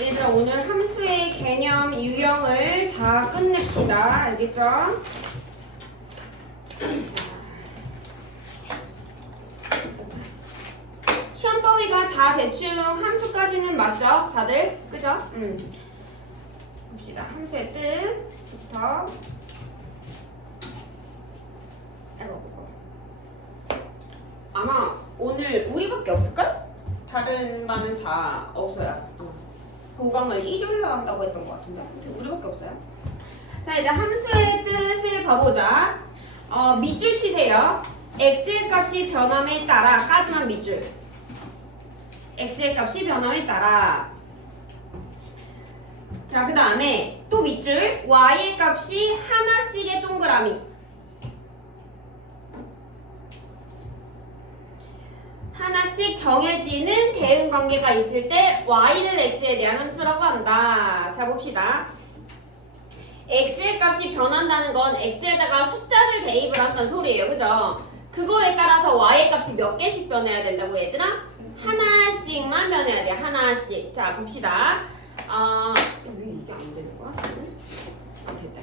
얘들아 오늘 함수의 개념 유형을 다 끝냅시다. 알겠죠? 시험 범위가 다 대충 함수까지는 맞죠? 다들? 그죠? 봅시다. 함수의 뜻부터. 아마 오늘 우리밖에 없을걸? 다른 반은 다 없어요. 공강을 일요일 날 한다고 했던 것 같은데 우리밖에 없어요. 자, 일단 함수의 뜻을 봐보자. 밑줄 치세요. x의 값이 변함에 따라 까지만 밑줄. x의 값이 변함에 따라. 자, 그 다음에 또 밑줄. y의 값이 하나씩의 동그라미. 하나씩 정해지는 대응 관계가 있을 때 y는 x에 대한 함수라고 한다. 자, 봅시다. x의 값이 변한다는 건 x에다가 숫자를 대입을 한다는 소리예요. 그죠? 그거에 따라서 y의 값이 몇 개씩 변해야 된다고 얘들아? 하나씩만 변해야 돼. 하나씩. 자, 봅시다. 왜 이게 안 되는 거야? 됐다.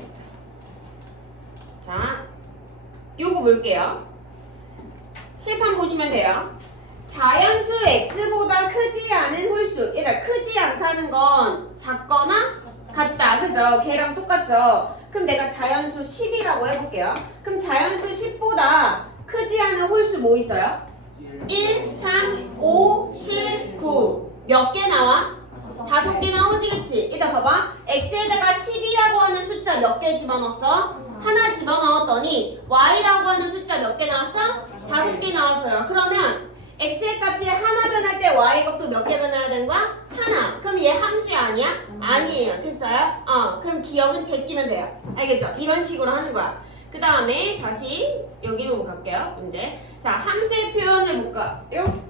자, 요거 볼게요. 칠판 보시면 돼요. 자연수 x보다 크지 않은 홀수. 얘들아, 크지 않다는 건 작거나 같다. 그죠? 걔랑 똑같죠? 그럼 내가 자연수 10이라고 해볼게요. 그럼 자연수 10보다 크지 않은 홀수 뭐 있어요? 1, 3, 5, 7, 9. 몇 개 나와? 5개 나오지, 그치? 일단 봐봐. x에다가 10이라고 하는 숫자 몇 개 집어넣었어? 하나 집어넣었더니 y라고 하는 숫자 몇 개 나왔어? 5개 나왔어요. 그러면 x의 값이 하나 변할 때 y 값도 몇 개 변해야 되는 거야? 하나. 그럼 얘 함수야 아니야? 아니에요. 됐어요? 그럼 기억은 제끼면 돼요. 알겠죠? 이런 식으로 하는 거야. 그 다음에 다시 여기로 갈게요. 문제. 자, 함수의 표현을 볼까요?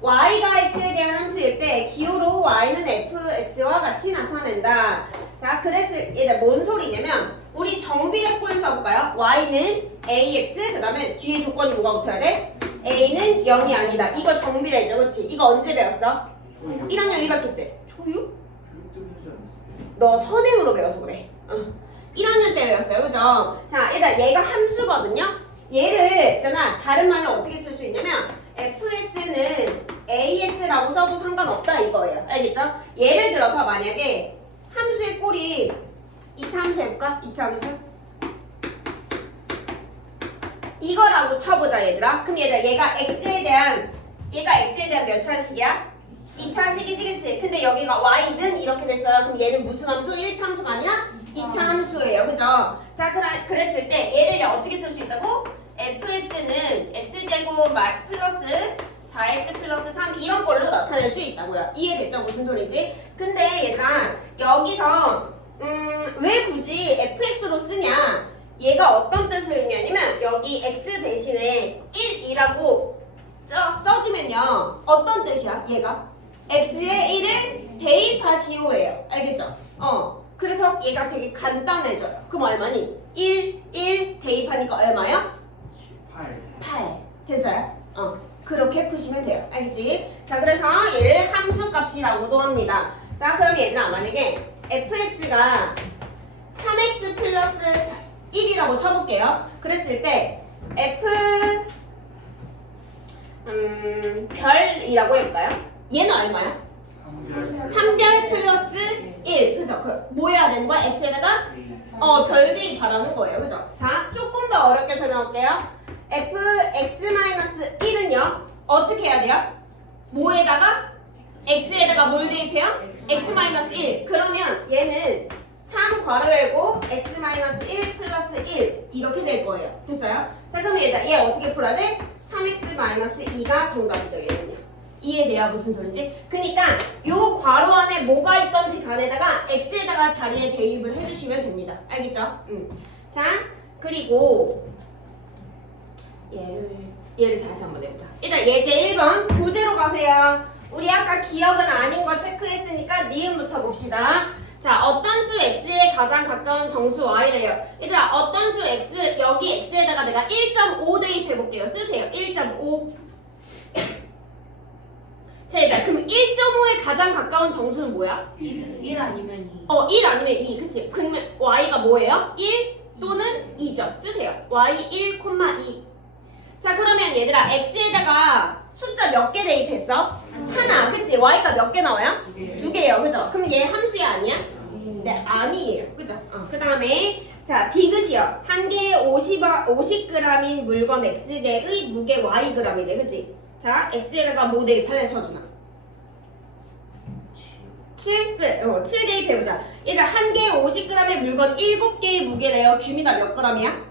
y가 x에 대한 함수일 때 기호로 y는 fx와 같이 나타낸다. 자, 그랬을 얘들 뭔 소리냐면 우리 정비례꼴 써볼까요? y는 ax, 그 다음에 뒤에 조건이 뭐가 붙어야 돼? a는 0이 아니다. 이거 정비례죠, 그렇지? 이거 언제 배웠어? 1학년 1학기 때. 초육? 너 선행으로 배워서 그래. 1학년 때 배웠어요, 그죠? 자, 일단 얘가 함수거든요. 얘를 있잖아, 다른 말로 어떻게 쓸 수 있냐면 fx는 ax라고 써도 상관없다 이거예요. 알겠죠? 예를 들어서 만약에 함수의 꼴이 2차 함수 해볼까? 2차 함수 이거라고 쳐보자 얘들아. 그럼 얘가 x에 대한 몇 차식이야? 2차식이지, 그치? 근데 여기가 y는 이렇게 됐어요. 그럼 얘는 무슨 함수? 1차 함수가 아니야? 2차 함수예요, 그죠? 자, 그랬을 때 얘를 어떻게 쓸 수 있다고? fx는 x제곱 플러스 4x 플러스 3 이런 걸로 나타낼 수 있다고요. 이해됐죠? 무슨 소리지? 근데 얘들아, 여기서 왜 굳이 fx로 쓰냐? 얘가 어떤 뜻을 의미하냐면 여기 x 대신에 1이라고 써주면요. 어떤 뜻이야? 얘가? x에 1을 대입하시오예요. 알겠죠? 그래서 얘가 되게 간단해져요. 그럼 얼마니? 1 대입하니까 얼마야? 8. 됐어요? 그렇게 푸시면 돼요. 알겠지? 자, 그래서 얘를 함수값이라고도 합니다. 자, 그럼 얘들아, 만약에 fx가 3x 플러스 1이라고 쳐볼게요. 그랬을 때 별이라고 해볼까요? 얘는 얼마야? 3별 플러스 1. 그죠? 뭐 해야 되는 거야? x에다가 별 대입하라는 거예요. 그죠? 자, 조금 더 어렵게 설명할게요. fx-1은요 어떻게 해야 돼요? 뭐에다가? x에다가 뭘 대입해요? x-1. 그러면 얘는 3 괄호 열고 x-1 플러스 1 이렇게 될 거예요. 됐어요? 자, 그럼 얘 어떻게 풀어야 돼? 3x-2가 정답이죠. 얘는요. 이해돼요? 무슨 소린지? 그러니까 요 괄호 안에 뭐가 있던지 간에다가 x에다가 자리에 대입을 해주시면 됩니다. 알겠죠? 자, 그리고 얘를 다시 한번 해보자. 일단 얘 제1번 교재로 가세요. 우리 아까 기억은 아닌 거 체크했으니까 니은부터 봅시다. 자, 어떤 수 x에 가장 가까운 정수 y래요. 얘들아, 어떤 수 x, 여기 x에다가 내가 1.5 대입해볼게요. 쓰세요. 1.5. 자, 일단 그럼 그럼 1.5에 가장 가까운 정수는 뭐야? 1 아니면 2. 1 아니면 2. 그치? 그러면 y가 뭐예요? 1 또는 2죠. 쓰세요. y 1, 2. 자, 그러면 얘들아 x에다가 숫자 몇 개 대입했어? 하나. 그치? y가 몇 개 나와요? 2개예요. 그죠? 그럼 얘 함수야 아니야? 네, 아니에요. 그죠? 그 다음에 자, 디귿이요. 한 개에 50g인 물건 x개의 무게 yg이래. 그치? 자, x에다가 뭐 대입할래, 서준아? 7 대입해보자. 얘들 한 개에 50g의 물건 7개의 무게래요. 규미가 몇 g이야?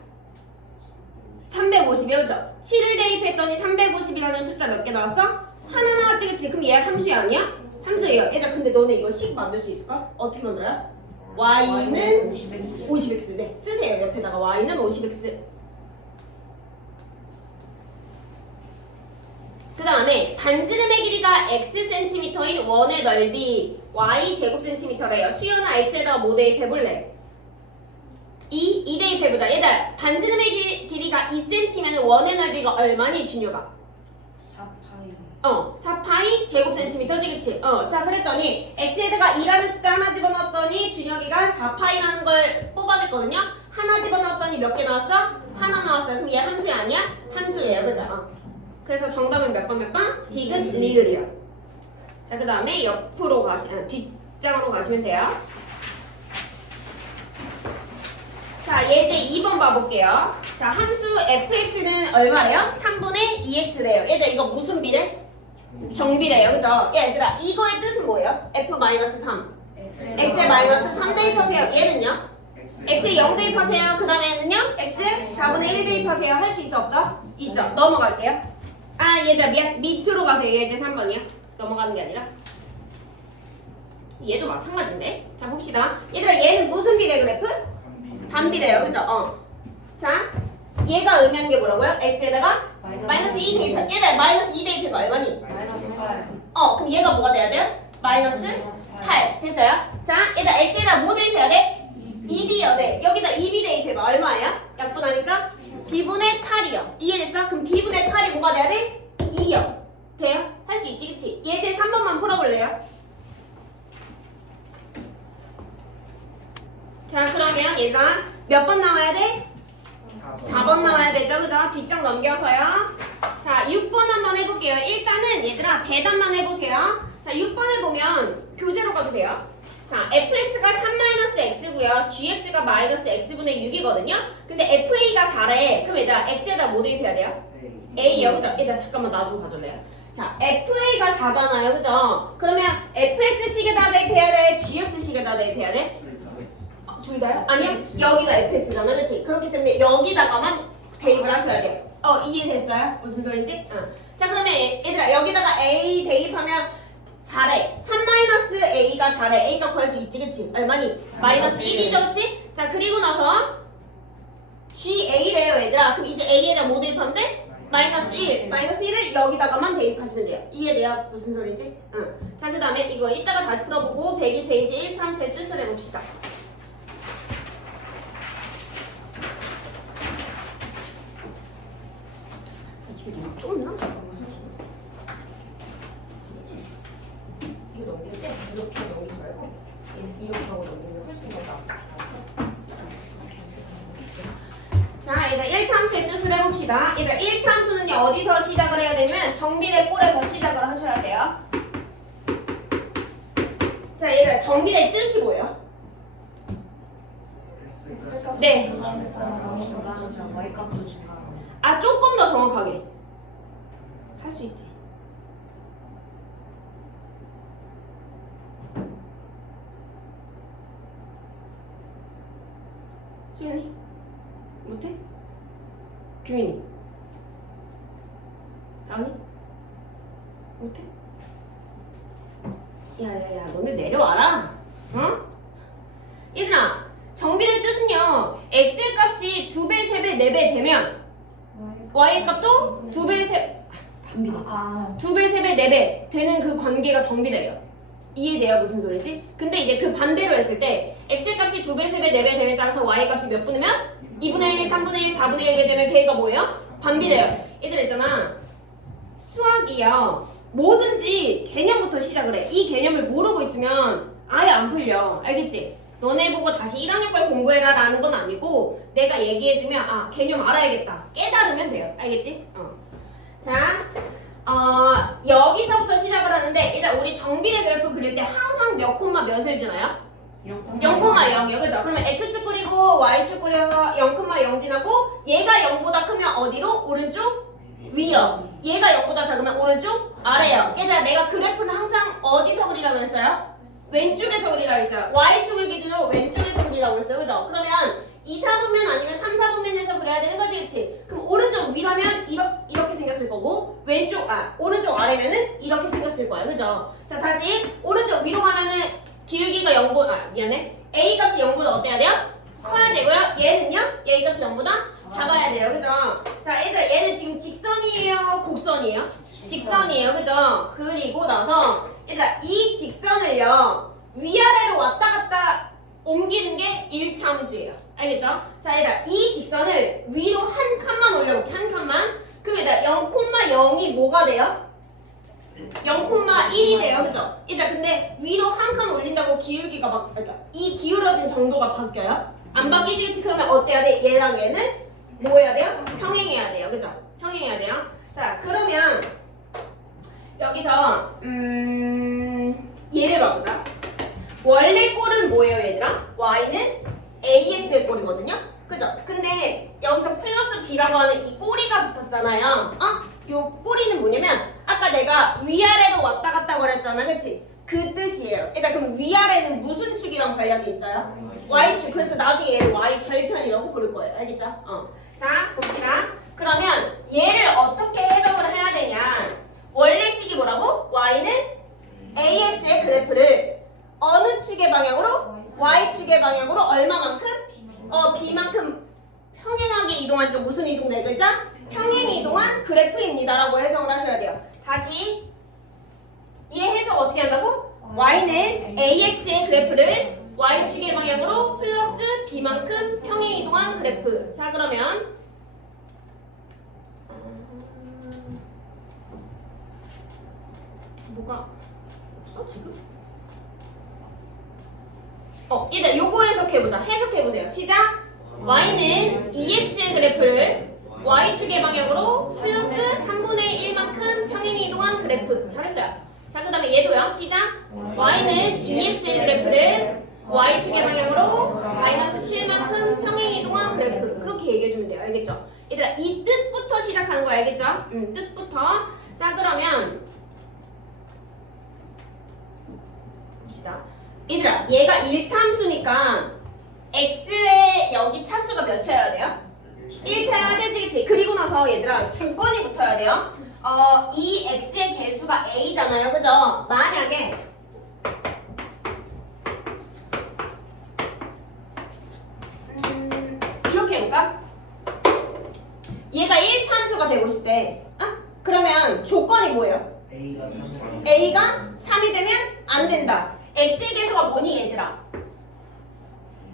350이요. 그죠? 7을 대입했더니 350이라는 숫자 몇 개 나왔어? 하나 나왔지. 그치? 그럼 얘 함수 아니야? 함수예요. 얘들 근데 너네 이거 식 만들 수 있을까? 어떻게 만들어요? y는 50x. 네, 쓰세요. 옆에다가 y는 50x. 그 다음에 반지름의 길이가 x cm인 원의 넓이 y 제곱 cm래요. 수연아 x에다가 뭐 대입해볼래? 2 대입해보자. 얘들 반지름의 길이가 2cm면 원의 넓이가 얼마니 준혁아? 4파이. 4파이 제곱 센티미터지. 그치? 자, 그랬더니 x에다가 2라는 숫자 하나 집어넣었더니 준혁이가 4파이라는 걸 뽑아냈거든요. 하나 집어넣었더니 몇 개 나왔어? 하나 나왔어요. 그럼 얘 함수 아니야? 함수예요. 그죠? 그래서 정답은 몇 번? 디귿, 리을이요. 자, 그 다음에 옆으로 뒷장으로 가시면 돼요. 자, 예제 2번 봐볼게요. 자, 함수 fx는 얼마래요? 3분의 2x래요. 얘들 이거 무슨 비례? 정비래요. 그죠? 얘들아, 이거의 뜻은 뭐예요? f-3. x에 마이너스 3 대입하세요. 얘는요? x에 0 대입하세요. 그 다음에는요? x 4분의 1 대입하세요. 할 수 있어 없어? 있죠. 넘어갈게요. 얘들아, 밑으로 가세요. 예제 3번이요. 넘어가는 게 아니라. 얘도 마찬가지인데. 자, 봅시다. 얘들아, 얘는 무슨 비례 그래프? 반비례요. 그죠? 자, 얘가 의미하는 게 뭐라고요? x에다가 마이너스 2 대입해. 얘들 마이너스 2 대입해봐. 얼마니? 마이너스 8. 그럼 얘가 뭐가 돼야 돼요? 마이너스 8. 됐어요? 자, 얘들 x에다 뭐 대입해야 돼? 2b요. 네. 여기다 2b 대입해봐. 얼마예요? 약분하니까 b분의 8이요. 이해됐어? 그럼 b분의 8이 뭐가 돼야 돼? 2요. 돼요? 할 수 있지, 그치? 예제 3번만 풀어볼래요? 자, 그러면 얘들아 몇 번 나와야 돼? 4번 나와야 되죠, 그죠? 뒷장 넘겨서요. 자, 6번 한번 해볼게요. 일단은 얘들아 대답만 해보세요. 자, 6번을 보면 교재로 가도 돼요. 자, fx가 3-x고요. gx가 마이너스 x분의 6이거든요. 근데 fa가 4래. 그럼 얘들아 x에다 뭐 대입해야 돼요? a요, 그죠? 얘들아 잠깐만 나 좀 봐줄래요? 자, fa가 4잖아요, 그죠? 그러면 fx식에다 대입해야 돼? gx식에다 대입해야 돼? 둘 다요? 아니요. 여기가 fx잖아, 그치? 그렇기 때문에 여기다가만 대입을 하셔야 돼요. 이해됐어요? 무슨 소린지? 자, 그러면 얘들아 여기다가 a 대입하면 4래. 3-a가 4래. a가 구할 수 있지, 그치? 얼마니? 마이너스 1이죠, 그치? 자, 그리고 나서 ga래요, 얘들아. 그럼 이제 a에다 뭐 대입하면 돼? 마이너스 1. 마이너스 1을 여기다가만 대입하시면 돼요. 이해돼요? 무슨 소린지? 자, 그 다음에 이거 이따가 다시 풀어보고 102페이지 1차함수의 뜻을 해봅시다. 이게 너무 좁나? 이거 넘길 때 이렇게 넘기지 말고 이렇게 하고 넘기면 훨씬 더 나아. 자, 얘들아 1차 함수의 뜻을 해봅시다. 얘들아 1차 함수는요 어디서 시작을 해야 되냐면 정비례 꼴에서 시작을 하셔야 돼요. 자, 얘들아 정비례 뜻이 뭐예요? 네. y값도 증가. 조금 더 정확하게 할 수 있지. 수연이 못해? 규민이 다은이 못해? 야야야 너네 내려와라. 어? 얘들아 정비례 뜻은요 x의 값이 2배, 3배, 4배 되면 y의 값도 2배, 3배 반비례지. 2배, 3배, 4배 되는 그 관계가 정비례예요. 이해돼요? 무슨 소리지? 근데 이제 그 반대로 했을 때 x의 값이 2배, 3배, 4배 됨에 따라서 y의 값이 몇 분이면? 2분의 1, 3분의 1, 4분의 1배 되면 걔가 뭐예요? 반비례예요. 얘들 있잖아 수학이요 뭐든지 개념부터 시작을 해. 이 개념을 모르고 있으면 아예 안 풀려. 알겠지? 너네 보고 다시 1학년까지 공부해라 라는 건 아니고 내가 얘기해주면 아 개념 알아야겠다. 깨달으면 돼요. 알겠지? 자, 여기서부터 시작을 하는데 일단 우리 정비례 그래프 그릴 때 항상 몇 콤마 몇을 주나요? 0,0이요. 그죠? 그러면 x축 그리고 y축 그려서 0,0 지나고 얘가 0보다 크면 어디로? 오른쪽? 위요. 얘가 0보다 작으면 오른쪽? 아래요. 얘들아 내가 그래프는 항상 어디서 그리라고 했어요? 왼쪽에서 그리라고 했어요. y축을 기준으로 왼쪽에서 그리라고 했어요. 그죠? 그러면 2, 4분면 아니면 3, 4분면에서 그려야 되는 거지, 그치? 그럼 오른쪽 위라면 이렇게 생겼을 거고 오른쪽 아래면은 이렇게 생겼을 거야. 그죠? 자 다시 오른쪽 위로 가면은 기울기가 0보다 미안해. A 값이 0보다 어때야 돼요? 커야 되고요. 얘는요? A 값이 0보다 작아야 돼요. 그죠? 자 얘들 얘는 지금 직선이에요? 곡선이에요? 직선이에요. 그죠? 그리고 나서 얘들아 이 직선을요 위아래로 왔다 갔다 옮기는 게 1차 함수예요. 알겠죠? 자 얘들아 이 직선을 위로 한 칸만 올려볼게. 한 칸만. 그럼 얘들아 0,0이 뭐가 돼요? 0,1이 돼요. 그죠? 일단 근데 위로 한 칸 올린다고 기울기가 막 그러니까 이 기울어진 정도가 바뀌어요? 안 바뀌지? 그치? 그러면 어때야 돼? 얘랑 얘는 뭐 해야 돼요? 평행해야 돼요. 그죠? 평행해야 돼요. 자 그러면 여기서 얘를 봐보자. 원래 꼴은 뭐예요 얘들아? y는 ax의 꼴이거든요? 그죠? 근데 여기서 플러스 b라고 하는 이 꼬리가 붙었잖아요. 요 꼬리는 뭐냐면 아까 내가 위아래로 왔다 갔다 그랬잖아. 그치? 그 뜻이에요. 일단 그럼 위아래는 무슨 축이랑 관련이 있어요? y축. 그래서 나중에 얘를 y 절편이라고 부를 거예요. 알겠죠? 자 봅시다. 그러면 얘를 어떻게 해석을 해야 되냐? 원래 식이 뭐라고? y는 ax의 그래프를 어느 축의 방향으로? y축의 방향으로 얼마만큼? b만큼 평행하게 이동하니까 무슨 이동 네 글자? 평행 이동한 그래프입니다 라고 해석을 하셔야 돼요. 다시 얘 해석 어떻게 한다고? y는 ax의 그래프를 y축의 방향으로 플러스 b만큼 평행 이동한 그래프. 자 그러면 뭐가 없어 지금? 일단 요거 해석해보자. 해석해보세요. 시작! y는 2x의 그래프를 y축의 방향으로 플러스 3분의 1만큼 평행 이동한 그래프. 잘했어요. 자 그 다음에 얘도요. 시작! y는 2x의 그래프를 y축의 방향으로 마이너스 7만큼 평행 이동한 그래프. 그렇게 얘기해주면 돼요. 알겠죠? 얘들아 이 뜻부터 시작하는 거 알겠죠? 뜻부터. 자 그러면 봅시다. 얘들아 얘가 1차 함수니까 x의 여기 차수가 몇 차여야 돼요? 1차여야 되지 그치? 그리고 나서 얘들아 조건이 붙어야 돼요. 이 x의 개수가 a잖아요. 그죠? 만약에 이렇게 해볼까? 얘가 1차 함수가 되고 싶대. 그러면 조건이 뭐예요? A가 3이 되면 안 된다. X의 개수가 뭐니 얘들아?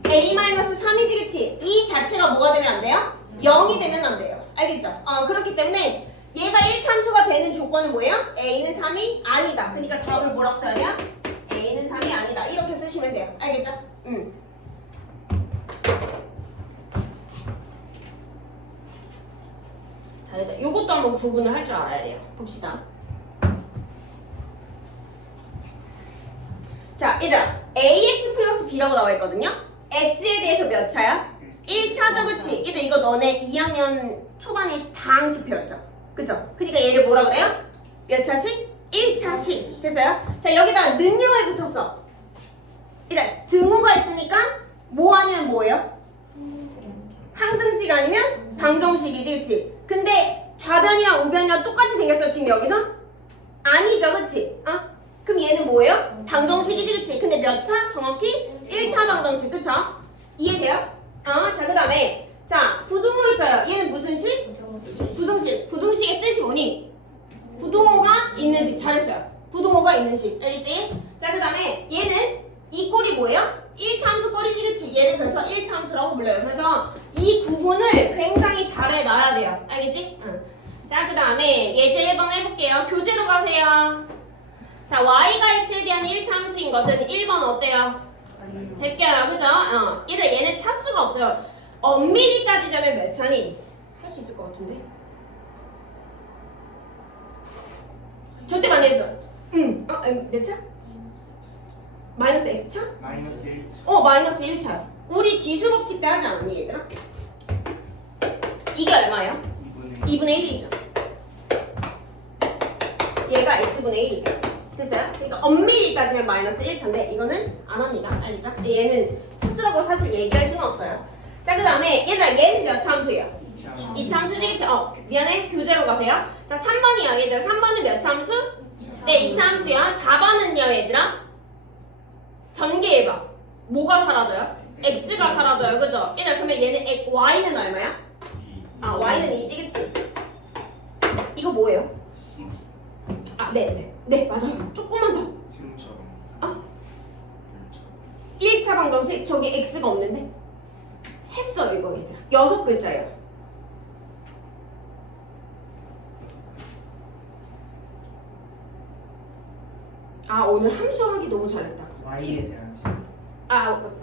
A-3이지 그치? 이 자체가 뭐가 되면 안 돼요? 0이 되면 안 돼요. 알겠죠? 그렇기 때문에 얘가 1차 함수가 되는 조건은 뭐예요? A는 3이 아니다. 그러니까 답을 뭐라고 써야 돼요? A는 3이 아니다. 이렇게 쓰시면 돼요. 알겠죠? 자, 일단 요것도 한번 구분을 할 줄 알아야 돼요. 봅시다. 자, 얘들아 ax 플러스 b라고 나와 있거든요. x에 대해서 몇 차야? 1차죠, 그치? 얘들 이거 너네 2학년 초반에 다 항식 배웠죠? 그죠? 그러니까 얘를 뭐라 그래요? 몇 차식? 1차식. 됐어요? 자, 여기다가 능력을 붙였어. 일단 등호가 있으니까 뭐 아니면 뭐예요? 항등식 아니면 방정식이지, 그치? 근데 좌변이랑 우변이랑 똑같이 생겼어, 지금 여기서? 아니죠, 그치? 그럼 얘는 뭐예요? 방정식이지, 그치? 근데 몇 차? 정확히 1차 방정식, 그쵸? 이해돼요? 자, 그 다음에 자, 부등호 있어요. 얘는 무슨 식? 부등식. 부등식의 뜻이 뭐니? 부등호가 있는 식. 잘했어요. 부등호가 있는 식. 알겠지? 자, 그 다음에 얘는 이 꼴이 뭐예요? 1차 함수 꼴이지, 그치? 얘를 그래서 1차 함수라고 불러요. 그래서 이 구분을 굉장히 잘 해놔야 돼요. 알겠지? 자, 그 다음에 예제 1번 해볼게요. 교재로 가세요. 자, y가 x에 대한 1차함수인 것은 1번 어때요? 제껴요, 그죠? 얘는 차수가 없어요. 엄밀히까지 자면 몇 차니? 할 수 있을 것 같은데? 절대 많이 했어. 응. 몇 차? 마이너스 x차? 마이너스 1차. 마이너스 1차. 우리 지수 법칙 때 하지 않았니, 얘들아? 이게 얼마예요? 2분의 1이죠. 얘가 x분의 1이니까. 됐어요? 그러니까 엄밀히 따지면 마이너스 1차인데 이거는 안 합니다. 알겠죠? 얘는 차수라고 사실 얘기할 수는 없어요. 자, 그 다음에 얘들아 얘는 몇 참수예요? 2참수지? 미안해. 교재로 가세요. 자, 3번이요. 얘들아 3번은 몇 참수? 네, 2참수야. 4번은요, 얘들아? 전개해봐. 뭐가 사라져요? x가 사라져요. 그죠? 얘들아 그러면 얘는 y는 얼마야? y는 2지, 그치? 이거 뭐예요? 네, 맞아요. 조금만 더. 지금처럼. 1차 방정식 저기 x가 없는데? 했어요, 이거 얘들아. 6글자예요. 오늘 함수 하기 너무 잘했다. Y에 대한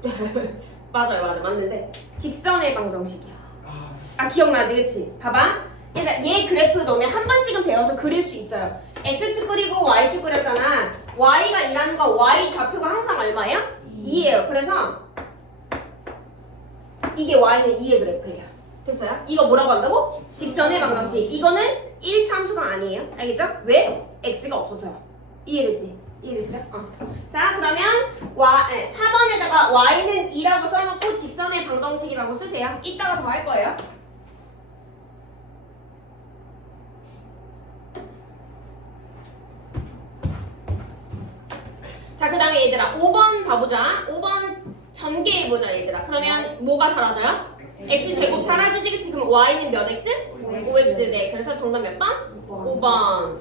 질문. 맞아요. 맞는데 직선의 방정식이야. 아, 기억나지, 그치? 봐봐. 얘들아, 얘 그래프 너네 한 번씩은 배워서 그릴 수 있어요. x축 그리고 y축 그렸잖아. y가 일하는 거 y 좌표가 항상 얼마예요? 2예요. 그래서 이게 y는 2의 그래프예요. 됐어요? 이거 뭐라고 한다고? 직선의 방정식. 이거는 1참수가 아니에요. 알겠죠? 왜? x가 없어서요. 이해됐지? 이해됐어요? 자, 그러면 4번에다가 y는 2라고 써놓고 직선의 방정식이라고 쓰세요. 이따가 더 할 거예요. 자, 그 다음에 얘들아 5번 봐보자. 5번 전개해보자, 얘들아. 그러면 뭐가 사라져요? x제곱 사라지지, 그치? 그럼 y는 몇 x? 5x. 네, 그래서 정답 몇 번? 5번.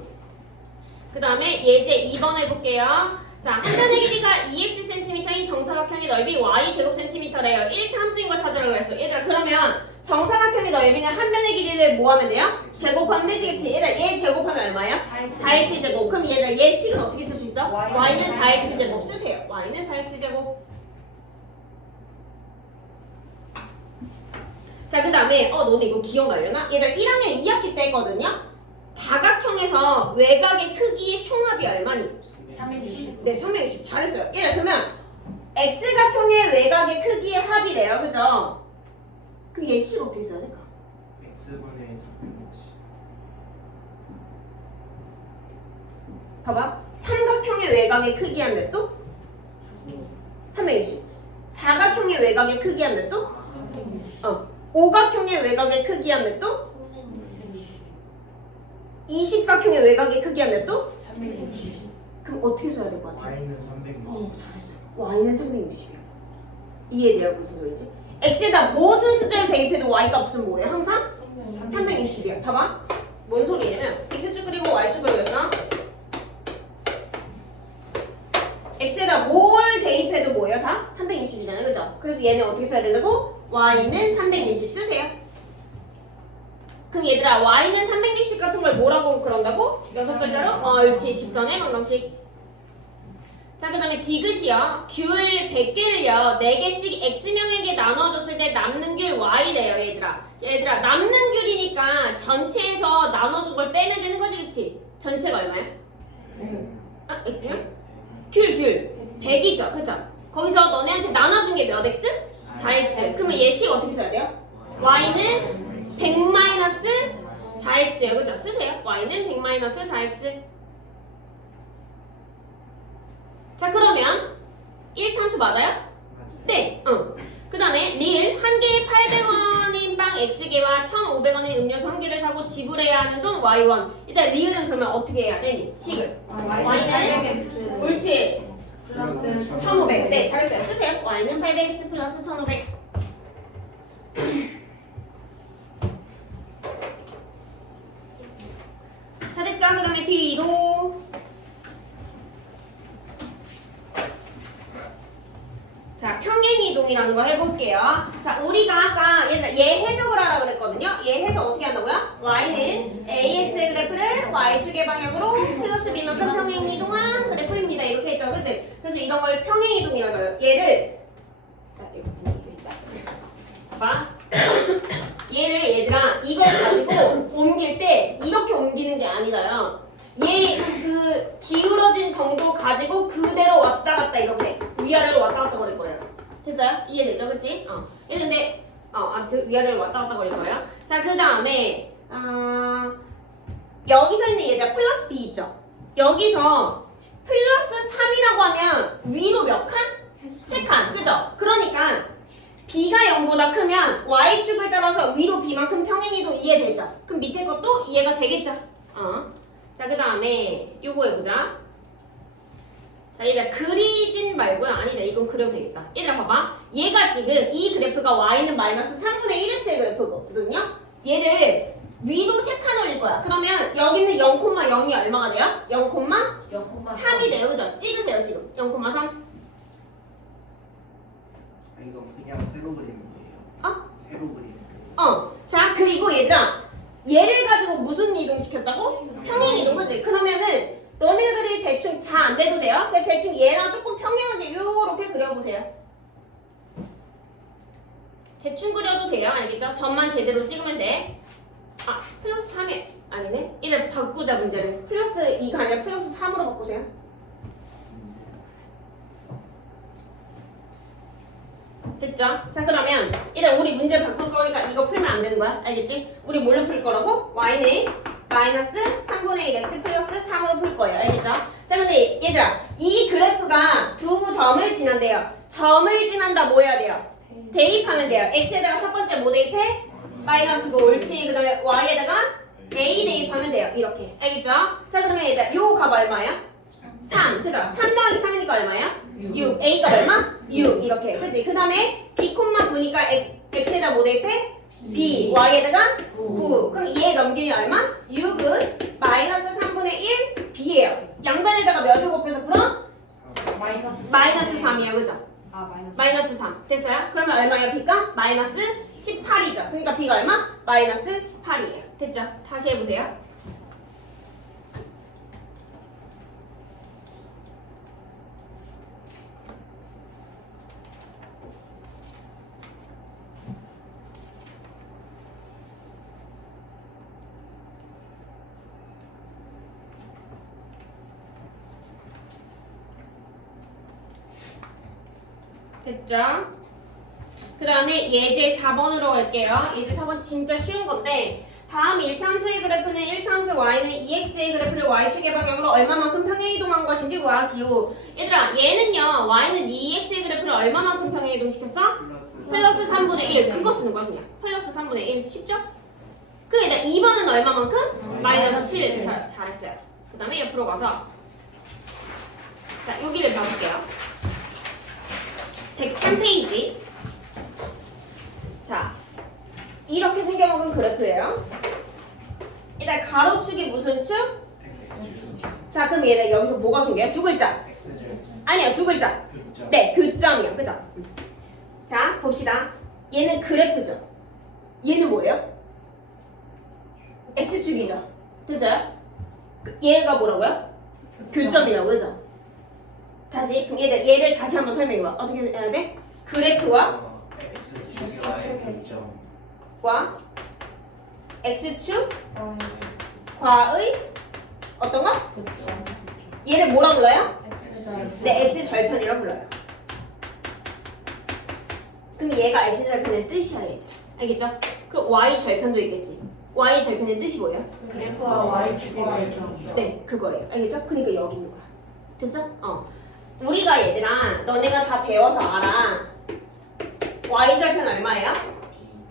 그 다음에 예제 2번 해볼게요. 자, 한 변의 길이가 2x cm인 정사각형의 넓이 y제곱 cm래요. 1차 함수인 거 찾으라고 했어. 얘들아 그러면 정사각형의 넓이는 한 변의 길이를 뭐 하면 돼요? 제곱하면 되지, 그치? 얘들아 얘 제곱하면 얼마예요? 4x 제곱. 그럼 얘들아 얘 식은 어떻게 쓸 수 있어? y는 4x 제곱 쓰세요. y는 4x 제곱. 자, 그 다음에 너네 이거 기억나려나? 얘들아 1학년 2학기 때 했거든요. 다각형에서 외곽의 크기의 총합이 얼마니? 360. 네, 360. 잘했어요. 얘들아 그러면 X각형의 외곽의 크기의 합이래요. 그죠? 그럼 얘 식 어떻게 써야 될까? X분의 360. 봐봐. 삼각형의 외곽의 크기 한 몇 도? 360. 사각형의 외곽의 크기 한 몇 도? 오각형의 외곽의 크기 한 몇 도? 20각형의 외곽의 크기 한 몇 도? 360. 그럼 어떻게 써야 될 것 같아요? Y는 360. 잘했어요. y는 360이요. 이해돼요? 무슨 소리지? x에다 무슨 숫자를 대입해도 y 값은 뭐예요? 항상 360이야. 봐봐. 뭔 소리냐면 x축 그리고 y축 그리겠어. x에다 뭘 대입해도 뭐예요? 다 360이잖아요. 그죠? 그래서 얘는 어떻게 써야 된다고? y는 360 쓰세요. 그럼 얘들아 y는 360 같은 걸 뭐라고 그런다고? 6글자로? 옳지. 직선의 방정식. 자, 그 다음에 디귿이요. 귤 100개를요 4개씩 x명에게 나눠줬을 때 남는 귤 y래요. 얘들아 남는 귤이니까 전체에서 나눠준 걸 빼면 되는 거지, 그치? 전체가 얼마야? x면? 귤 100이죠. 그죠? 거기서 너네한테 나눠준 게 몇 x? 4x. 그러면 얘 식 어떻게 써야 돼요? y는 100-4x예요. 그죠? 쓰세요. y는 100-4x. 자, 그러면 1참수 맞아요? 네. 그 다음에 릴 한 개에 800원인 빵 x개와 1,500원인 음료수 한 개를 사고 지불해야 하는 돈 y1. 일단 리을은 그러면 어떻게 해야 되니? 식을. y는 옳지. 플러스 1,500. 네, 잘했어요. 쓰세요. y는 800x 플러스 1,500. 자, 됐죠? 그 다음에 뒤로. 자, 평행이동 이동이라는 걸 해볼게요. 자, 우리가 아까 얘 해석을 하라 그랬거든요. 얘 해석 어떻게 한다고요? y는 ax의 그래프를 y축의 방향으로 플러스 b만큼 평행 이동한 그래프입니다. 이렇게 했죠, 그치? 그래서 이런 걸 평행 이동이라고 해요. 얘를 봐봐. 얘를 얘들아 이걸 가지고 옮길 때 이렇게 옮기는 게 아니라요. 얘 그 기울어진 정도 가지고 그대로 왔다 갔다 이렇게 위아래로 왔다 갔다 거릴 거예요. 됐어요? 이해되죠? 그치? 얘는데 아무튼 위아래로 왔다 갔다 거릴 거예요. 자, 그 다음에 여기서 있는 얘가 플러스 B 있죠? 여기서 플러스 3이라고 하면 위로 몇 칸? 3칸. 그죠? 그러니까 B가 0보다 크면 Y축을 따라서 위로 B만큼 평행이동 이해되죠? 그럼 밑에 것도 이해가 되겠죠? 자, 그 다음에 요거 해보자. 자, 얘가 그리진 말고요. 아니다, 이건 그려도 되겠다. 얘들아 봐봐. 얘가 지금 이 그래프가 Y는 마이너스 3분의 1x의 그래프거든요? 얘를 위로 3칸 올릴 거야. 그러면 여기는 0,0이 얼마가 돼요? 0,3이 돼요. 그죠? 찍으세요, 지금. 0,3. 이거 그냥 세로 그리는 거예요. 세로 그리는 거예요. 자, 그리고 얘들아, 얘를 가지고 무슨 이동 시켰다고? 평행 이동, 그지? 그러면은 너네들이 대충 잘 안 돼도 돼요? 근데 대충 얘랑 조금 평행하게 요렇게 그려보세요. 대충 그려도 돼요, 알겠죠? 점만 제대로 찍으면 돼. 플러스 3이 아니네? 얘를 바꾸자, 문제를. 플러스 2가 아니라 플러스 3으로 바꾸세요. 됐죠? 자, 그러면 일단 우리 문제 바꿀 거니까 이거 풀면 안 되는 거야. 알겠지? 우리 뭘로 풀 거라고? y는 마이너스 3분의 1 x 플러스 3으로 풀 거예요. 알겠죠? 자, 근데 얘들아, 이 그래프가 두 점을 지난대요. 점을 지난다 뭐 해야 돼요? 대입하면 돼요. x에다가 첫 번째 뭐 대입해? 마이너스 9 옳지. 그 다음에 y에다가 a 대입하면 돼요. 이렇게. 알겠죠? 자, 그러면 얘들아, 요거 값 얼마야? 3. 그죠? 3 더하기 3이니까 얼마야? 6. A가 얼마? 6. 이렇게. 그치? 그 다음에 B, 9니까 X에다 뭐 대입해? B. Y에다가 9. 그럼 2에 넘기면 얼마? 6은 마이너스 3분의 1 B예요. 양변에다가 몇을 곱해서 풀어? 마이너스 3이에요. 그죠? 마이너스 3. 됐어요? 그러면 얼마예요? B가? 마이너스 18이죠. 그러니까 B가 얼마? 마이너스 18이에요. 됐죠? 다시 해보세요. 됐죠? 그 다음에 예제 4번으로 갈게요. 예제 4번 진짜 쉬운 건데 다음 1차함수의 그래프는 1차함수 y는 2x의 그래프를 y축의 방향으로 얼마만큼 평행 이동한 것인지 구하시오. 얘들아, 얘는요 y는 2x의 그래프를 얼마만큼 평행 이동시켰어? 플러스 3분의 1. 그거 쓰는 거야 그냥. 플러스 3분의 1. 쉽죠? 그럼 얘들아 2번은 얼마만큼? 마이너스 7. 잘했어요. 그 다음에 옆으로 가서 자, 여기를 봐볼게요. 103페이지. 자, 이렇게 생겨먹은 그래프예요. 일단 가로축이 무슨 축? 자, 그럼 얘는 여기서 뭐가 생겨요? 두 글자. 아니요, 두 글자. 네, 교점이요. 그죠? 자, 봅시다. 얘는 그래프죠. 얘는 뭐예요? X축이죠. 됐어요? 얘가 뭐라고요? 교점이라고, 그죠? 다시, 그럼 얘를 다시 한번 설명해봐. 어떻게 해야 돼? 그래프와 과 X축과의 어떤 거? 얘를 뭐라 불러요? 네, X절편이라 불러요. 그럼 얘가 X절편의 뜻이야, 얘들. 알겠죠? 그럼 Y절편도 있겠지. Y절편의 뜻이 뭐예요? 그래프와 Y축의 결정. 네, 그거예요. 알겠죠? 그러니까 여기 있는 거야. 됐어? 우리가 얘들아, 너네가 다 배워서 알아. Y절편 얼마예요?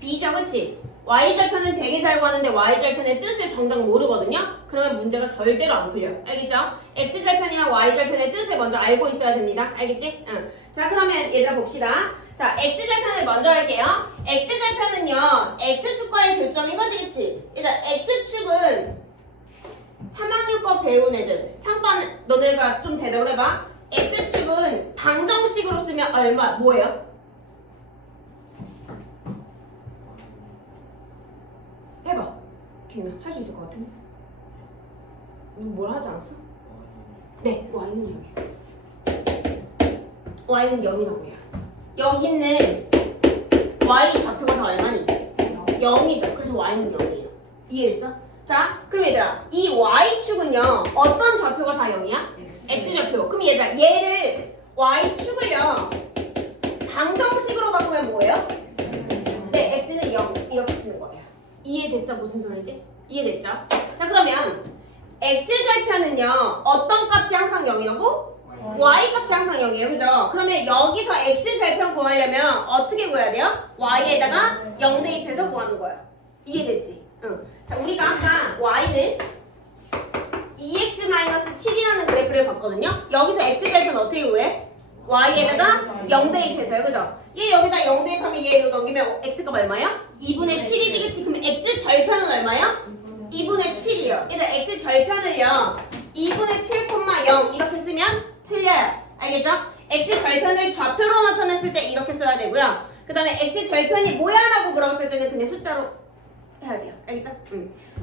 B죠, 그치? Y절편은 되게 잘 구하는데 Y절편의 뜻을 정작 모르거든요? 그러면 문제가 절대로 안 풀려요. 알겠죠? X절편이나 Y절편의 뜻을 먼저 알고 있어야 됩니다. 알겠지? 응. 자, 그러면 얘들아 봅시다. 자, X절편을 먼저 할게요. X절편은요, X축과의 교점인 거지, 그치? 일단 X축은 3학년거 배운 애들. 상반, 너네가 좀 대답을 해봐. X축은 방정식으로 쓰면 얼마? 뭐예요? 100명 할 수 있을 것 같은데? 누구 뭘 하지 않았어? 네, y는 0이에요. y는 0이라고 해요. 여기는 y 좌표가 다 얼마니? 0이죠. 그래서 y는 0이에요. 이해됐어? 자, 그럼 얘들아, 이 y축은요, 어떤 좌표가 다 0이야? x좌표. 그럼 얘들아, 얘를 y축을요, 방정식으로 바꾸면 뭐예요? 네, x는 0 이렇게 쓰는 거예요. 이해됐어? 무슨 소리인지? 이해됐죠? 자, 그러면 x좌표는요, 어떤 값이 항상 0이라고? y 값이 항상 0이에요. 그죠? 그러면 여기서 x좌표 구하려면 어떻게 구해야 돼요? y에다가 0 대입해서 구하는 거예요. 이해됐지? 응. 자, 우리가 아까 y는 2x-7이라는 그래프를 봤거든요. 여기서 x좌표는 어떻게 구해? y에다가 0 대입해서요. 그죠? 얘 여기다 0 대입하면 얘 이거 넘기면 x가 얼마야? 2분의 7이지, 그치? 그럼 x절편은 얼마야? 2분의 7이요. 얘들 x절편을요 2분의 7,0 이렇게 쓰면 틀려요. 알겠죠? x절편을 좌표로 나타냈을 때 이렇게 써야 되고요. 그 다음에 x절편이 뭐야? 라고 물어봤을 때는 그냥 숫자로 해야 돼요. 알겠죠?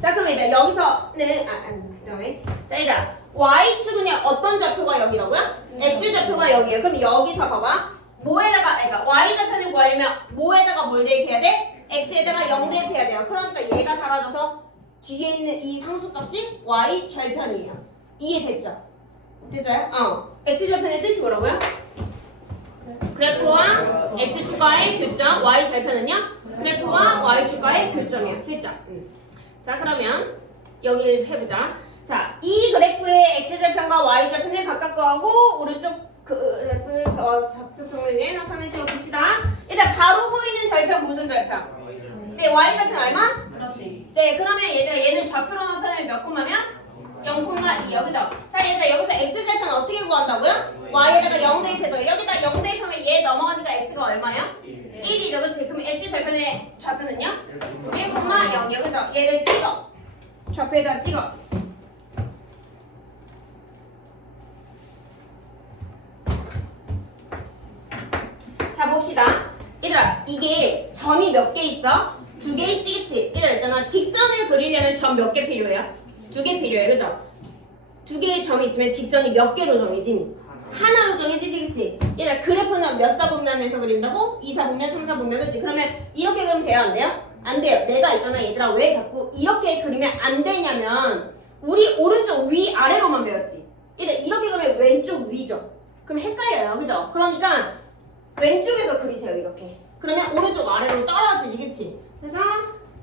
자, 그럼 얘들 여기서는 그 다음에 자, 얘들 y축은요 어떤 좌표가 여기라고요? x좌표가 여기예요. 그럼 여기서 봐봐. 뭐에다가, 그러니까 y좌표를 구하려면 뭐에다가 뭘 대입해야 돼? x에다가 0 대입해야 돼요. 그러니까 얘가 사라져서 뒤에 있는 이 상수값이 y절편이에요. 이해됐죠? 됐어요? x절편의 뜻이 뭐라고요? 그래프와 x축과의 교점, y절편은요? 그래프와 y축과의 교점이에요. 됐죠? 자, 그러면 여기를 해보자. 자, 이 그래프의 x절편과 y절편을 각각 구하고 오른쪽 그래프의 좌표평을 위해 나타낸 식으로 봅시다. 일단 바로 보이는 절편 무슨 절편? 네, y절편 얼마? 네, 그러면 얘들아 얘는 좌표로 나타내면 몇 콤마면? 0,2요. 그죠? 자, 얘들아 여기서 x절편 어떻게 구한다고요? y에다가 0 대입해서 여기다 0 대입하면 얘 넘어가니까 x가 얼마야? 1이죠. 그치? 그럼 x절편의 좌표는요? 1,0이요. 그죠? 얘를 찍어. 좌표에다 찍어. 자, 봅시다. 얘들아 이게 점이 몇 개 있어? 2개 있지, 그치? 얘들아 있잖아. 직선을 그리려면 점 몇 개 필요해요? 2개 필요해. 그죠? 2개의 점이 있으면 직선이 몇 개로 정해지니? 하나로 정해지지, 그치? 얘들아 그래프는 몇 사분면에서 그린다고? 2사분면, 3사분면, 그치? 그러면 이렇게 그리면 돼요? 안 돼요? 안 돼요. 내가 있잖아 얘들아 왜 자꾸 이렇게 그리면 안 되냐면 우리 오른쪽 위 아래로만 배웠지. 얘들아 이렇게 그리면 왼쪽 위죠. 그럼 헷갈려요. 그죠? 그러니까 왼쪽에서 그리세요. 이렇게. 그러면 오른쪽 아래로 떨어지지, 그치? 그래서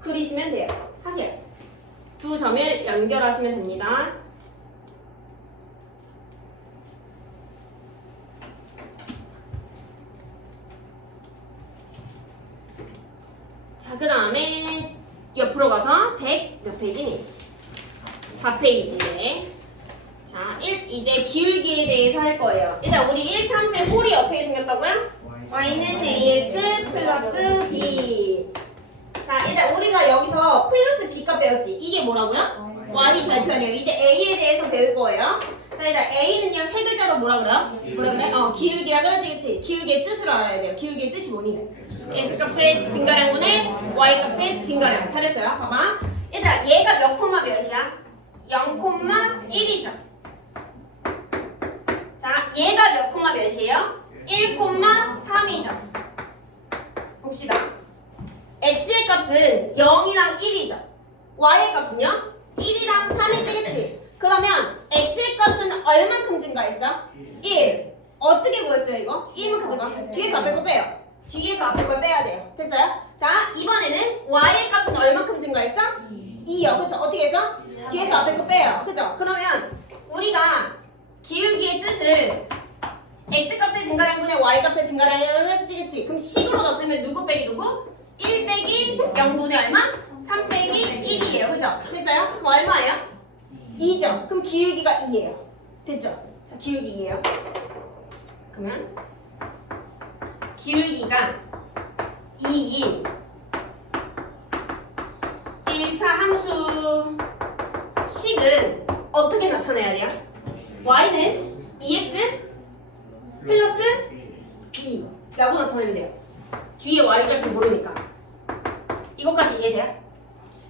그리시면 돼요. 하세요. 두 점을 연결하시면 됩니다. 자, 그 다음에 옆으로 가서 100 몇 페이지니? 4페이지에 자, 이제 기울기에 대해서 할 거예요. 일단 우리 1차함수의 홀이 어떻게 생겼다고요? y는 ax 플러스 b. 자, 일단 우리가 여기서 플러스 b값 배웠지? 이게 뭐라고요? y절편이에요. 이제 a에 대해서 배울 거예요. 자, 일단 a는요 세 글자로 뭐라 그래요? 뭐라 그래? 기울기라 그러지, 그치? 기울기의 뜻을 알아야 돼요. 기울기의 뜻이 뭐니? x값의 증가량분의 y값의 증가량. 잘했어요. 봐봐. 일단 얘가 몇 콤마 몇이야? 0,1이죠. 자, 얘가 몇 콤마 몇이에요? 1,3이죠. 봅시다. x의 값은 0이랑 1이죠. y의 값은요? 1이랑 3이지, 그치? 그러면 x의 값은 얼만큼 증가했어? 1. 어떻게 구했어요, 이거? 1만큼 증가. 뒤에서 앞에 거 빼요. 뒤에서 앞에 걸 빼야 돼요. 됐어요? 자, 이번에는 y의 값은 얼만큼 증가했어? 2요. 그쵸? 어떻게 해서? 뒤에서 앞에 거 빼요. 그죠? 그러면 우리가 기울기의 뜻을 x값의 증가량분의 y값의 증가량을 했지, 그치? 그럼 식으로 나타내면 누구 빼기 누구? 1 빼기 0분의 얼마? 3 빼기 1이에요. 그죠? 됐어요? 그럼 얼마예요? 2죠. 그럼 기울기가 2예요. 됐죠? 자, 기울기 2예요. 그러면 기울기가 2인 1차 함수 식은 어떻게 나타내야 돼요? y는 2x 플러스 b 라고 나타내면 돼요. 뒤에 y절표 모르니까. 이것까지 이해돼요?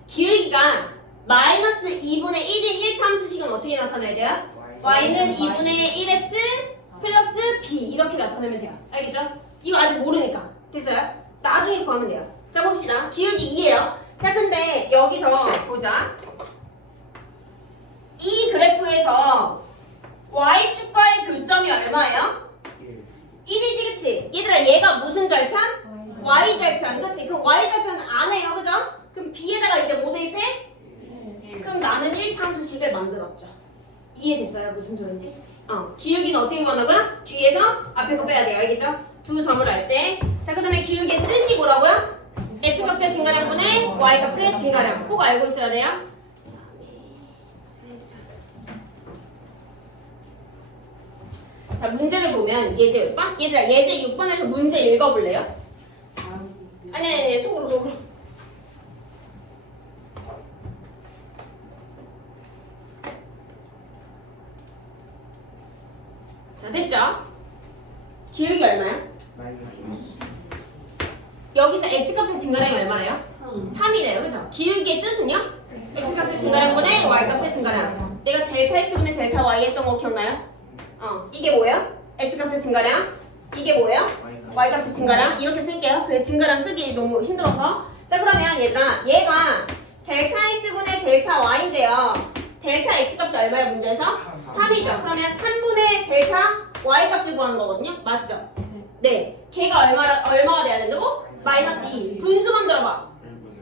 기울기가 마이너스 2분의 1인 1참수식은 어떻게 나타내야 돼요? y는 2분의 1x 플러스 b 이렇게 나타내면 돼요. 알겠죠? 이거 아직 모르니까. 됐어요? 나중에 구하면 돼요. 자 봅시다. 기울기 2예요. 자 근데 여기서 보자. 이 그래프에서 y축과의 교점이 얼마예요? 1이지 그치? 얘들아 얘가 무슨 절편? y절편 그치? 그럼 y절편 안 해요 그죠? 그럼 b에다가 이제 뭐 대입해? 그럼 나는 1참수식을 만들었죠. 이해됐어요? 무슨 소린지? 기울기는 어떻게 구한다고요? 뒤에서 앞에 거 빼야 돼요. 알겠죠? 두 점을 할 때. 자, 그 다음에 기울기의 뜻이 뭐라고요? x값의 증가량분의 y값의 증가량. 꼭 알고 있어야 돼요. 자, 문제를 보면 예제 6번? 얘들아, 예제 6번에서 문제 읽어볼래요? 아니, 속으로. 자, 됐죠? 기울기 얼마야? 마이너스 여기서 x값의 증가량이 얼마예요? 3이래요. 그죠? 기울기의 뜻은요? x값의 증가량분의 y값의 증가량. 내가 델타 x분의 델타 y 했던 거 기억나요? 이게 뭐예요? x값의 증가량. 이게 뭐예요? y값의 증가량. 이렇게 쓸게요. 그 증가량 쓰기 너무 힘들어서. 자, 그러면 얘들아, 얘가 델타 x분의 델타 y인데요. 델타 x값이 얼마예요? 문제에서? 3이죠. 그러면 3분의 델타 y값을 구하는 거거든요. 맞죠? 네. 걔가 얼마가 돼야 된다고? 마이너스 2. 분수 만들어봐.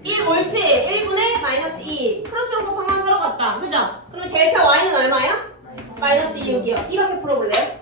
1 옳지. 1분의 마이너스 2. 크로스로 곱하면 서로 같다. 그죠? 그러면 델타 y는 얼마예요? 마이너스 6이요. 이렇게 풀어볼래요?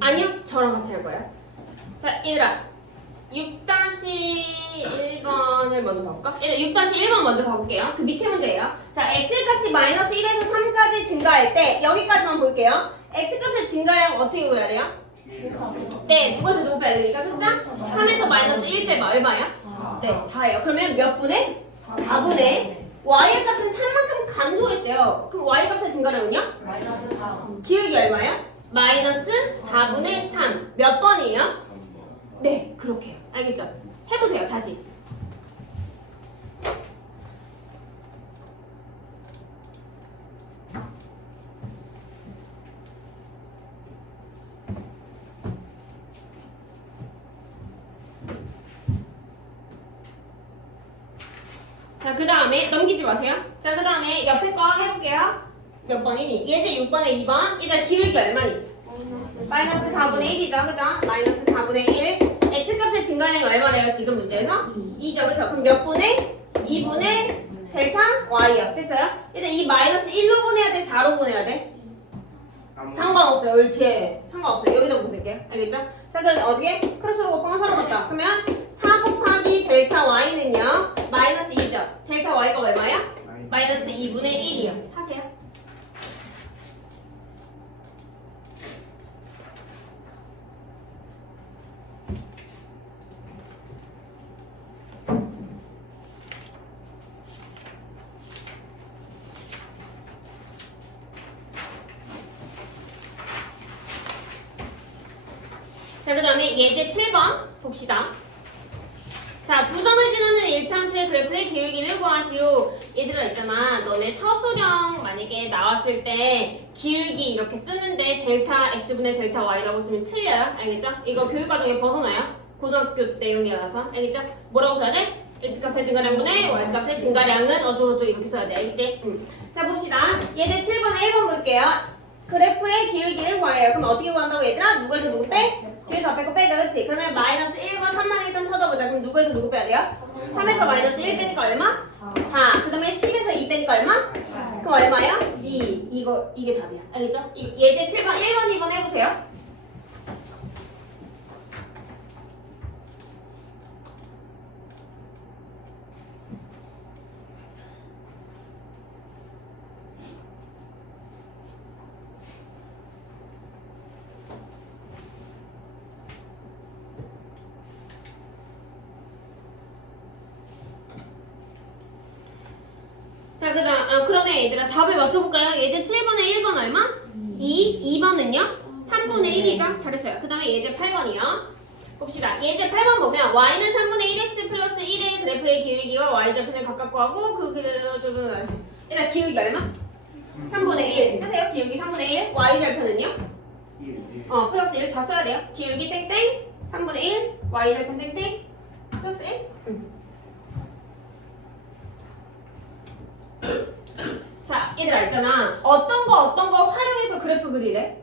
아니요. 저랑 같이 할 거예요. 자, 얘들아. 6-1번을 먼저 봐볼까? 얘들아, 6-1번 먼저 봐볼게요. 그 밑에 문제예요. 자, x값이 마이너스 1에서 3까지 증가할 때 여기까지만 볼게요. x값의 증가량 어떻게 구해야 돼요? 네, 누구에서 누구 빼야 되니까 숫자? 3에서 마이너스 1 빼면 얼마야? 네, 4예요. 그러면 몇 분의? 4분의 y의 값은 3만큼 감소했대요. 그럼 y 값의 증가량은요? 마이너스 4. 기울기 얼마야? 마이너스 4분의 3. 몇 번이에요? 네, 그렇게 해요. 알겠죠? 해보세요, 다시. 자, 그 다음에 넘기지 마세요. 자, 그 다음에 옆에 거 해볼게요. 몇 번이니? 예제 6번에 2번. 일단 기울기 얼마니? 마이너스 4분의 1이죠. 그죠? 마이너스 4분의 1. x값의 증가량이 얼마래요? 지금 문제에서? 2죠. 그죠? 그럼 몇 분의? 2분의 델타 y요. 됐어요? 일단 이 마이너스 1로 보내야 돼? 4로 보내야 돼? 상관없어요. 옳지. 상관없어요. 여기다 보낼게요. 알겠죠? 자, 그럼 어떻게? 크로스로 곱하면 서로 같다. 그러면 4 곱하기 델타 y는요? 마이너스 2죠. 델타 y가 얼마야? 마이너스 2분의 1이요. 하세요. 자, 그 다음에 예제 7번 봅시다. 자, 두 점을 지나는 1참수의 그래프의 기울기를 구하시오. 얘들아 있잖아. 너네 서술형 만약에 나왔을 때 기울기 이렇게 쓰는데 델타 x분의 델타 y라고 쓰면 틀려요. 알겠죠? 이거 교육과정에 벗어나요. 고등학교 내용이라서. 알겠죠? 뭐라고 써야 돼? x값의 증가량분의 y값의 증가량은 어쩌고저쩌고 이렇게 써야 돼. 알겠지? 자, 봅시다. 예제 7번에 1번 볼게요. 그래프의 기울기를 구하래요. 그럼 어떻게 구한다고 얘들아? 누구에서 누구 빼? 뒤에서 앞에 거 빼자. 그치? 그러면 마이너스 1과 3만 일단 쳐다보자. 그럼 누구에서 누구 빼야 돼요? 3에서 마이너스 1 빼니까 얼마? 4. 그 다음에 10에서 2 빼니까 얼마? 그럼 얼마요? 2. 이게 답이야. 알겠죠? 예제 7번 1번 2번 해보세요. 그러면 얘들아 답을 맞춰볼까요? 예제 7번에 1번 얼마? 2, 2번은요? 3분의 1이죠? 잘했어요. 그 다음에 예제 8번이요. 봅시다. 예제 8번 보면 y는 3분의 1x 플러스 1의 그래프의 기울기와 y절편을 각각 구하고 그 그래프를 알수 있어요. 일단 기울기 얼마? 3분의 1 쓰세요. 기울기 3분의 1 y절편은요? 1. 플러스 1 다 써야 돼요. 기울기 땡땡 3분의 1 y절편 땡땡 플러스 1 자, 얘들아 있잖아. 어떤 거 활용해서 그래프 그리래?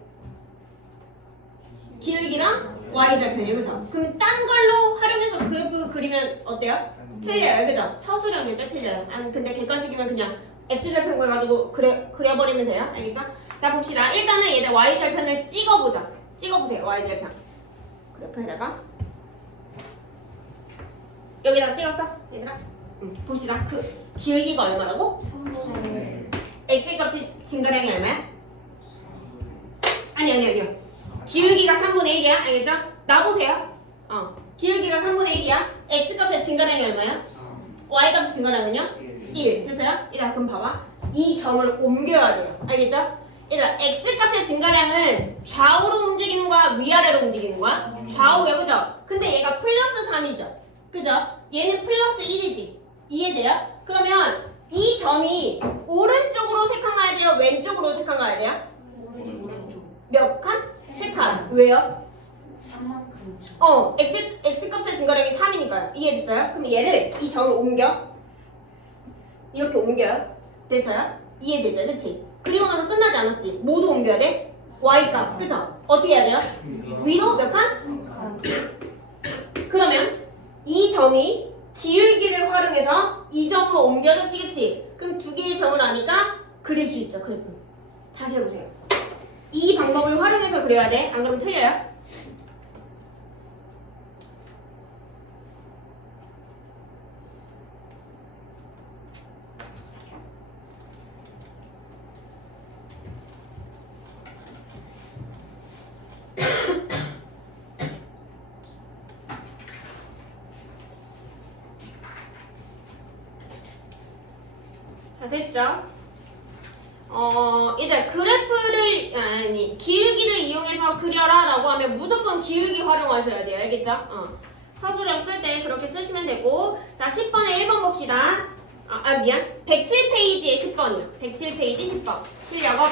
기울기랑 y절편이요, 그죠? 그럼 딴 걸로 활용해서 그래프 그리면 어때요? 틀려요, 그죠? 서술형일 때 틀려요. 근데 객관식이면 그냥 x절편 구해가지고 그려버리면 돼요, 알겠죠? 자, 봅시다. 일단은 얘들 y절편을 찍어보자. 찍어보세요, y절편. 그래프에다가 여기다가 찍었어, 얘들아? 봅시다. 그 기울기가 얼마라고? x 값이 증가량이 얼마야? 아니요. 기울기가 3분의 1이야. 알겠죠? 나보세요. 기울기가 3분의 1이야. x 값의 증가량이 얼마야? y 값의 증가량은요? 1. 됐어요? 얘들아 그럼 봐봐. 이 점을 옮겨야 돼요. 알겠죠? 얘들아 x 값의 증가량은 좌우로 움직이는 거야? 위아래로 움직이는 거야? 좌우야. 그죠? 근데 얘가 플러스 3이죠. 그죠? 얘는 플러스 1이지. 이해돼요? 그러면 이 점이 오른쪽으로 세 칸 가야 돼요? 왼쪽으로 세 칸 가야 돼요? 몇 칸? 3칸. 왜요? 3만큼. x 값의 증가량이 3이니까요. 이해됐어요? 그럼 얘를 이 점을 옮겨. 이렇게 옮겨요. 됐어요? 이해되죠? 그치? 그리고 나서 끝나지 않았지? 모두 옮겨야 돼? y 값. 그죠? 어떻게 해야 돼요? 위로 몇 칸? 그러면 이 점이 기울기를 활용해서 이 점으로 옮겨졌지, 그치? 그럼 두 개의 점을 아니까 그릴 수 있죠, 그래프. 다시 해보세요. 이 방법을 활용해서 그려야 돼. 안 그러면 틀려요. 자, 됐죠? 이제 그래프를 기울기를 이용해서 그려라 라고 하면 무조건 기울기 활용하셔야 돼요. 알겠죠? 서술형 쓸 때 그렇게 쓰시면 되고. 자, 10번에 1번 봅시다. 미안. 107페이지에 10번이요. 107페이지 10번. 실력업.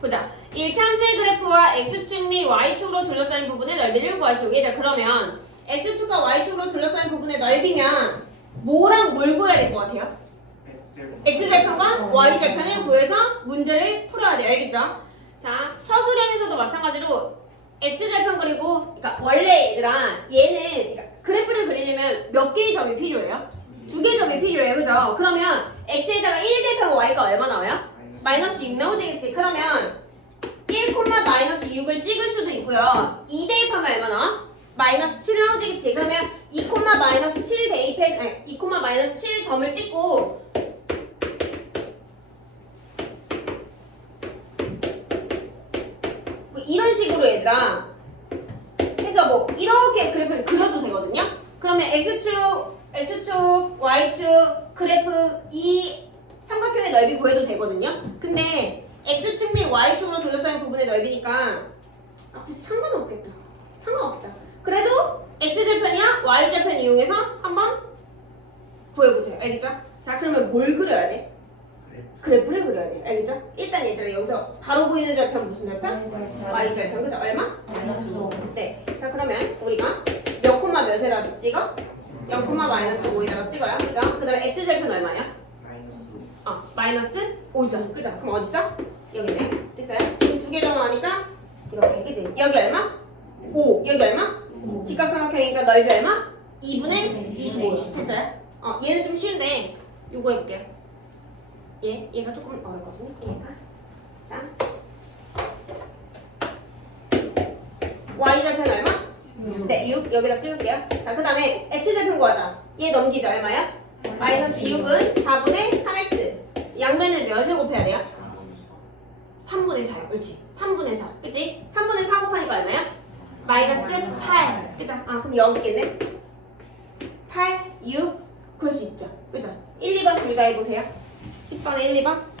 보자. 1차함수의 그래프와 x축 및 y축으로 둘러싸인 부분의 넓이를 구하시오. 얘들 그러면 x축과 y축으로 둘러싸인 부분의 넓이면 뭐랑 뭘 구해야 될 것 같아요? x절편과 y절편을 구해서 문제를 풀어야 돼요. 알겠죠? 자, 서술형에서도 마찬가지로 x절편 그리고 그러니까 원래 얘들아 얘는 그러니까 그래프를 그리려면 몇 개의 점이 필요해요? 2개의 점이 필요해요. 그죠? 그러면 x에다가 1 대입하면 y가 얼마 나와요? 마이너스 6 나오지, 그치? 그러면 1, 마이너스 6을 찍을 수도 있고요. 2 대입하면 얼마 나와? 마이너스 7 나오지, 그치? 그러면 2, 마이너스 7 대입해, 2, 마이너스 7 점을 찍고 뭐 이런 식으로 얘들아 해서 뭐 이렇게 그래프를 그려도 되거든요? 그러면 x축, y축 그래프 이 삼각형의 넓이 구해도 되거든요? 근데 x축 및 y축으로 둘러싸인 부분의 넓이니까 굳이 상관없겠다. 그래도 x절편이야 y절편 이용해서 한번 구해보세요. 알겠죠? 자, 그러면 뭘 그려야 돼? 그래프를 그려야 돼. 알겠죠? 일단 얘들아 여기서 바로 보이는 절편 무슨 절편? y절편. 그죠? 얼마? 네. 자, 그러면 우리가 몇 콤마 몇에다 찍어? 0, 마이너스 5에다가 찍어요. 그죠? 그 다음에 x절편 얼마야? 마이너스 5점. 그죠? 그럼 어디 있어? 여기 있네. 됐어요? 그럼 두 개 정하니까 이렇게. 그지? 여기 얼마? 5. 여기 얼마? 직각삼각형이니까 넓이 얼마? 2분의 25. 됐어요? 얘는 좀 쉬운데 요거 해볼게요. 얘가 조금 어렵거든요. 얘가. 자, y절편 얼마? 6. 네, 6 여기다 찍을게요. 자, 그 다음에 x절편 구하자. 얘 넘기죠. 얼마야? 마이너스 6은 4분의 3x. 양변을 몇을 곱해야 돼요? 3분의 4요. 그렇지. 3분의 4. 그치? 3분의 4 곱하니까 얼마야? 마이너스 8. 그죠? 그럼 여기 있겠네. 8, 6 구할 수 있죠. 그죠? 1, 2번 둘 다 해보세요. 10번에 1, 2번.